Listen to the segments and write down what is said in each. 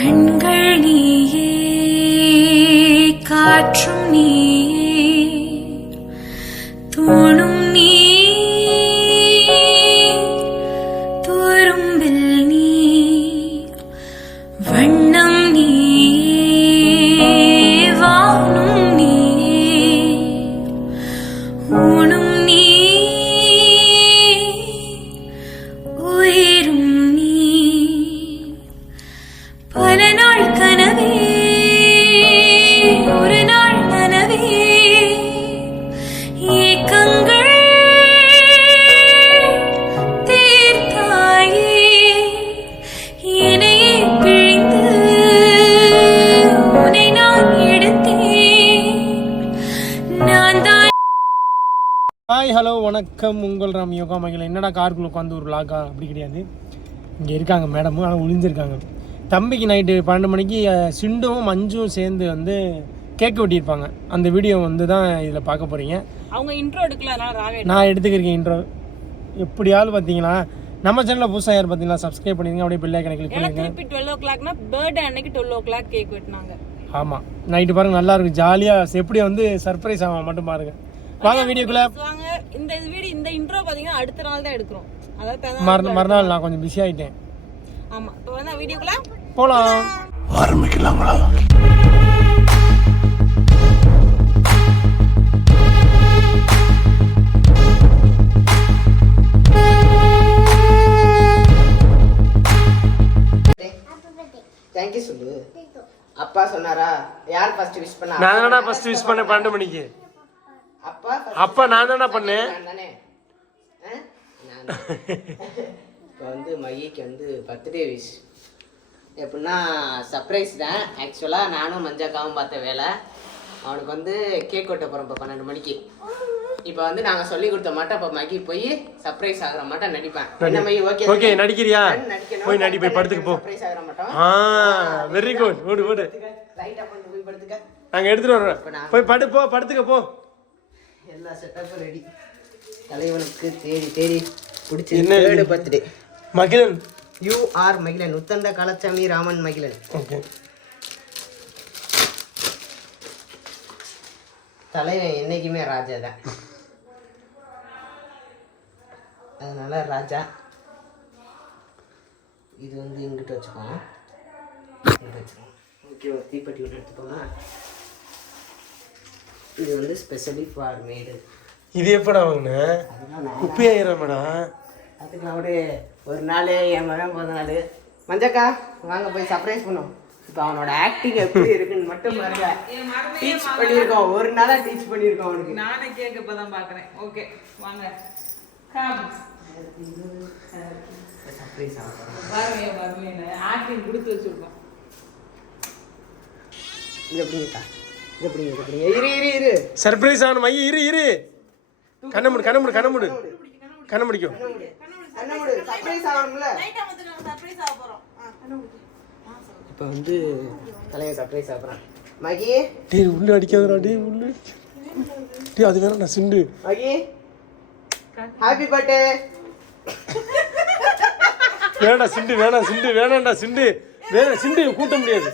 கண்கள் நீயே, காற்றும் நீயே, தூணும் நீ, துரும்பில் நீ, வண்ணம் நீயே, வானும் நீயே, ஊனும் நீ, உயிரும் நீ. பல நாள் கனவே, ஒரு நாள் நனவே, ஏக்கங்கள் தீர்த்தாயே, என்னையே பிழிந்து உன்னை நான் எடுத்தேன். நான் தான். ஹாய் ஹலோ வணக்கம், உங்கள் ராம் யோகா மகிழ. என்னடா காருக்குள்ள உட்காந்து ஒரு லாகா அப்படி கிடையாது. இங்கே இருக்காங்க மேடமும், ஆனால் ஒளிஞ்சிருக்காங்க. தம்பிக்கு நைட்டு 12 மணிக்கு சிண்டும் மஞ்சும் சேர்ந்து வந்து கேக் வெட்டியிருப்பாங்க. அந்த வீடியோ வந்து தான் இதில் பார்க்க போகிறீங்க. அவங்க இன்ட்ரோ எடுக்கல, நான் எடுத்துக்கிறேன் இன்ட்ரோ. எப்படியாவது பார்த்தீங்கன்னா நம்ம சேனலில் புதுசாக யார் பார்த்தீங்கன்னா சப்ஸ்கிரைப் பண்ணிடுங்க, அப்படியே பெல் ஐக்கனை கிளிக் பண்ணுங்க. திருப்பி 12 o'clockனா பர்த்டே அன்னைக்கு 12 o'clock கேக் வெட்டினாங்க. ஆமாம், நைட்டு பாருங்க, நல்லா இருக்கும், ஜாலியாக. எப்படி வந்து சர்ப்ரைஸ் ஆகும் மட்டும் பாருங்க. வாங்க வீடியோக்குள்ள வாங்க. இந்த இன்ட்ரோ பாத்தீங்கன்னா அடுத்த நாள் தான் எடுக்கிறோம். அதாவது மறுநாள் நான் கொஞ்சம் பிஸி ஆகிட்டேன். ஆமா, இப்போ வந்து வீடியோக்குள்ள போகலாம். ஆரம்பிக்கலாங்களா? தேங்க்யூ சொல்லு. அப்பா சொன்னாரா? யார் ஃபர்ஸ்ட் விஷ் பண்ணா? நான் தானடா ஃபர்ஸ்ட் விஷ் பண்ணேன் 12 மணிக்கு. அப்பா நான் தானே பண்ணேன். இப்போ வந்து மகிக்கு வந்து பர்த்டே விஷ் எப்படின்னா சர்ப்ரைஸ் தான். ஆக்சுவலாக நானும் மஞ்சாக்காவும் பார்த்த வேலை. அவனுக்கு வந்து கேக் வெட்ட போகிறோம் இப்போ 12 மணிக்கு. இப்போ வந்து நாங்கள் சொல்லி கொடுத்த மாட்டோம். இப்போ மகி போய் சர்ப்ரைஸ் ஆகிற மாட்டோம் நடிப்பேன். என்ன மகி? Okay okay, நடிக்கிறியா? போய் நடி, போய் படுத்துக்கு போ. சர்ப்ரைஸ் ஆகிற மாட்டோம். Very good. ஓடு ஓடு. ரைட்டாக பண்ணிட்டு போய் படுத்துக்க. நாங்கள் எடுத்துகிட்டு வர்றோம். போய் படுத்துக்க போ. எல்லா செட்டப்பும் ரெடி. தலைவனுக்கு தேடி பிடிச்சி பர்த்டே மகிழன். UR மகிழன், உத்தண்ட காலச்சாமி ராமன் மகிழன். ஓகே. தலைவன் என்னைக்குமே ராஜா தான், அதனால ராஜா. இது வந்து இங்கிட்ட வச்சுக்கோங்க. ஓகே, ஒரு தீப்பெட்டி ஒன்று எடுத்துக்கோங்க. இது வந்து ஸ்பெஷலி ஃபார் மேடு. இது எப்படா வாங்கின? குப்பையாயிரமாடா. அதுக்கு நான் ஒரு நாள் என் மகன் பிறந்த நாள். மஞ்சக்கா வாங்க போய் சர்ப்ரைஸ் பண்ணோம். இப்போ அவனோட ஆக்டிங் எப்படி இருக்குன்னு மட்டும் பாருங்க. டீச் பண்ணியிருக்கோம், ஒரு நாளாக டீச் பண்ணியிருக்கோம் அவனுக்கு. நானே கேக் இப்பதான் பார்க்குறேன். ஓகே வாங்க. சர்ப்ரைஸ் ஆகும். வரல ஆக்டிங் கொடுத்து வச்சுருக்கோம். இது எப்படிங்கக்கா? இது எப்படிங்க? இரு சர்ப்ரைஸ் ஆகணும். மைய இரு. கண்ண முடிக்கும். சர்ப்ரைஸ் ஆகணும்ல. இப்போ வந்து தலையை சர்ப்ரைஸ் ஆகுறான். மகி டேய் உள்ள அடிக்காதடா. டேய் அது வேணா நான் சிண்டு. மகி ஹாப்பி பர்த்டே. வேணாண்டா சிண்டு கூட்ட முடியாது.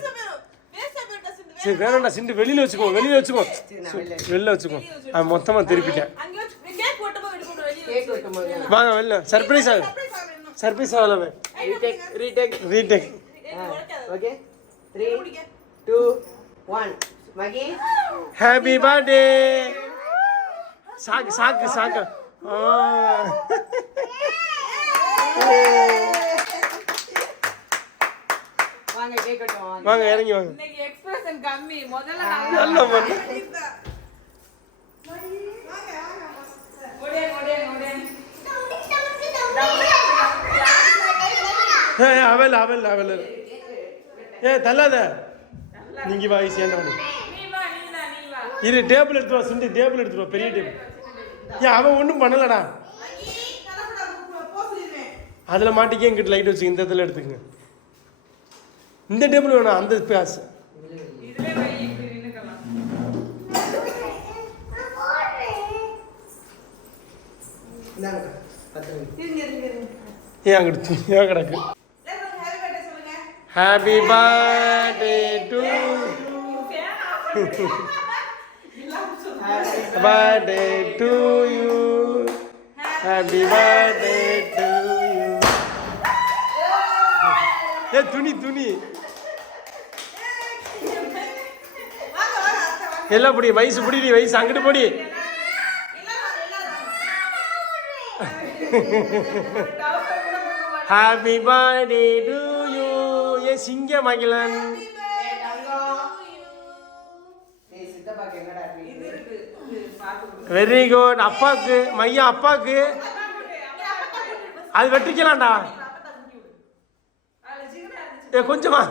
சரி வேணாண்டா சிண்டு, வெளியில வச்சுக்கோ. அது மொத்தமா திருப்பிட்டேன். வாங்க வெளில. சர்ப்ரைஸ் ஆகல. ரீடேக். ஓகே 3 2 1 மகி ஹேப்பி பர்த்டே. சாக்கு. வாங்க கேக் வெட்டுவோம். வாங்க இறங்கி வாங்க. இன்னைக்கு எக்ஸ்பிரஷன் கம்மி. முதல்ல நல்லா பண்ணு. அவல் தள்ளாத. நீங்க வா, ஈஸியான இரு. டேபிள் எடுத்துருவா சிண்டு. பெரிய டேபிள். அவன் ஒன்றும் பண்ணலடா. அதுல மாட்டிக்க. எங்கிட்ட லைட் வச்சு இந்த இடத்துல எடுத்துக்கங்க. இந்த டேபிள் வேணாம், அந்த பேஸ். ஏன் அங்கிட்டு ஏன் கிடக்கு? Happy birthday to birthday to you happy birthday to you. ஏ துணி எல்லாம் பிடி வயசு பிடி வயசு அங்கிட்டு போடி. Happy birthday to you. ஏ சிங்க மகிழன். Very good. அப்பாக்கு மையா அப்பாக்கு அது வெட்டிக்கலாம்டா. ஏ கொஞ்சமா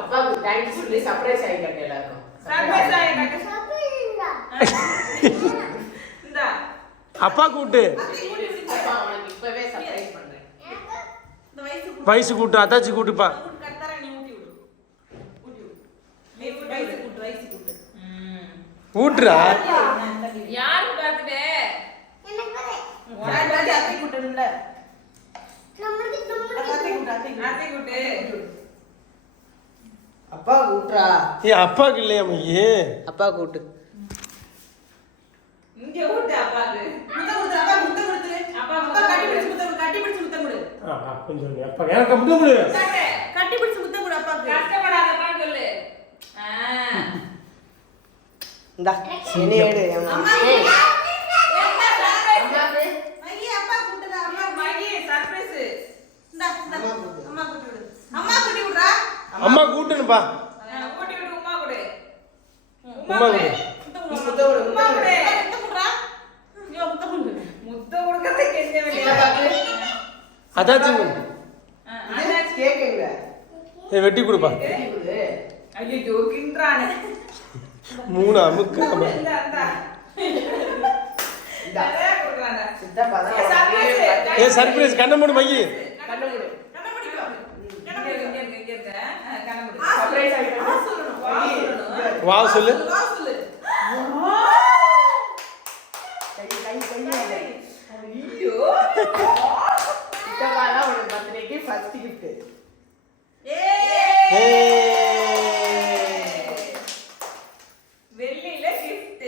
அப்பாவுக்கு தேங்க்ஸ் சொல்லி சர்ப்ரைஸ் ஆகிட்டேன் எல்லாருக்கும். அப்பா கூட்டு இப்பவே சர்ப்ரைஸ் பண்றேன். வயசு கூட்டு அத்தாச்சி கூட்டுப்பா. ஊட்டுறா யாரு பாத்துட்டே அப்பா கூட்டுறா. ஏ அப்பாக்கு இல்லையா மையே? அப்பா கூட்டு. இங்க ஊட்டு அப்பாக்கு. முத்த கொடுத்து அப்பா முத்த கொடுத்து. அப்பா கட்டி பிடிச்சு முத்த கொடு. கொஞ்சம் அப்பா எனக்கு முத்த கொடு. கட்டி பிடிச்சு முத்த கொடு அப்பாக்கு. கஷ்டப்படாதப்பா சொல்லு. இந்தா என்னையேடு அம்மா. ஏய் அம்மாக்கு மையே அப்பா கூட்டுடா. அம்மா மையே சர்ப்ரைஸ். இந்தா அம்மா கூட்டி விடு. அம்மா கூட்டி விடுறா. அம்மா கூட்டுனுப்பா. கூட்டி விடு. உம்மா கொடு. உம்மா கொடு. முத்த கொடு. உம்மா கொடு. முத்த குடுறா. நீ முத்த கொடு. முத்த கொடுக்கறதே கெஞ்ச வேண்டியது. அதாச்சி அதாச்சி கேக்குங்க. ஏ வெட்டி கொடுப்பா. ஐயோ கின்றானே. மூணு அமுக்கு இந்த அந்த இந்த கொடுக்கறானே. சித்தப்பா தான் ஏ சர்ப்ரைஸ் கண்ண மூடு மையி. கண்ணு மூடு. கண்ண முடிக்கோ. கண்ண இங்க இருக்க. கண்ண முடி. சர்ப்ரைஸ் ஆயிட்டா. வா சொல்லணும். வா சொல்லு. வா சொல்லு. கை ஐயோ. சித்தப்பா தான் உனக்கு பர்த்டேக்கு ஃபர்ஸ்ட் gift. ஏ வெள்ளியில gift.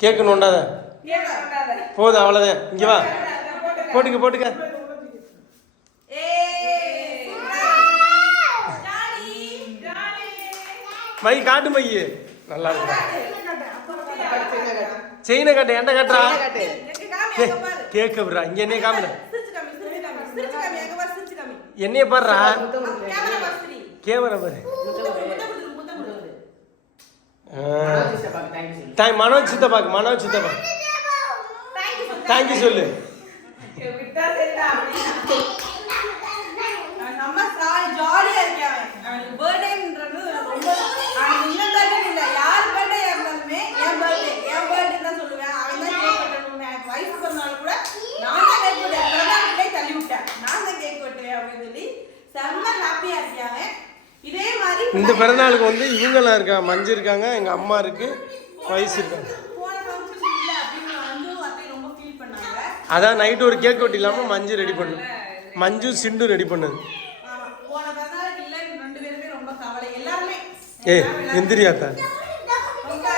கேக் நோண்டாத. கேக்க கொண்டாத. போதும் அவ்வளவுதான். இங்க வா. போட்டுக்க. ஏய். ஜாலி. மை காட்டு மையி. நல்லா இருக்கு. செயினை காட்டு. என்ன காட்டுறா? கேக்கு விடுறா. இங்க என்னைய காமில. என்னைய பாடுறா. கேமரா பாரு. மனோஜ் சித்தப்பா தேங்க்யூ சொல்லு. ஜாலியா இருக்கேன். அவனுக்கு பர்த்டேன்றது ரொம்ப இன்னும் பர்த்டே இல்ல. யார் பர்த்டே இருந்தாலுமே என் பர்த்டே தான் சொல்லுவேன். அவன் தான் கேக் வெட்டணும். வயசு பண்ணாலும் கூட நான் தான் கேக் வெட்டேன். பிறந்தாலே தள்ளி விட்டேன். நான் தான் கேக் வெட்டுவேன் அப்படின்னு சொல்லி செம்ம ஹாப்பியா இருக்காங்க. இதே மாதிரி இந்த பிறநாளுக்கு வந்து இவங்கெல்லாம் இருக்காங்க. மஞ்சு இருக்காங்க, எங்க அம்மா இருக்கு, வயசு இருக்காங்க. போன ஃபங்க்ஷன் இல்ல அப்படின்னு வந்து அத்தை ரொம்ப ஃபீல் பண்ணாங்க. அதான் நைட் ஒரு கேக் வெட்டி இல்லாம மஞ்சு ரெடி பண்ணு. மஞ்சு சிண்டு ரெடி பண்ணது. போன பிறநாளுக்கு இல்ல ரெண்டு பேருமே ரொம்ப கவலை. எல்லாருமே ஏ எந்திரியாத்தா. ரொம்ப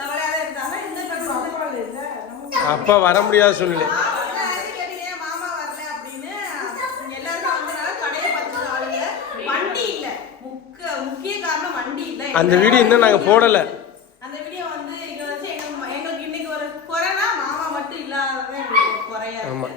கவலையா இருந்தாங்க. இந்த பிறநாள் அப்பா வர முடியாத சூழ்நிலை. மாமா வரல அப்படின்னு எல்லாரும் வந்தனால கடையை பார்த்து ஆளுங்க. வண்டி இல்ல. முக்கிய காரணம் வண்டி இல்ல. அந்த வீடியோ இன்னும் நாங்க போடல. அந்த வீடியோ வந்து இங்க வச்சு எங்களுக்கு இன்னைக்கு ஒரு குறைனா மாமா மட்டும் இல்லாததே எங்களுக்கு குறையா. ஆமா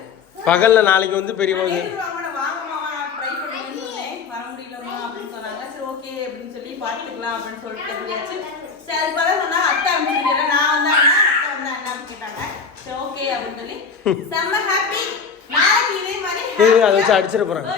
பகல்ல நாளைக்கு வந்து பெரியவங்க வாங்க மாமா ட்ரை பண்ணுன்னு சொன்னேன். வர முடியலமா அப்படின்னு சொன்னாங்க. சரி ஓகே அப்படின்னு சொல்லி பார்த்துக்கலாம் அப்படின்னு சொல்லிட்டு சொல்லியாச்சு. சரி அதுக்கு பதில் சொன்னாங்க அத்தை அப்படின்னு. நான் வந்தாங்க அத்தை வந்தா என்னன்னு கேட்டாங்க. சரி ஓகே அப்படின்னு சொல்லி செம்ம ஹாப்பி. நாளைக்கு இதே மாதிரி அதை வச்சு அடிச்சிட போறாங்க.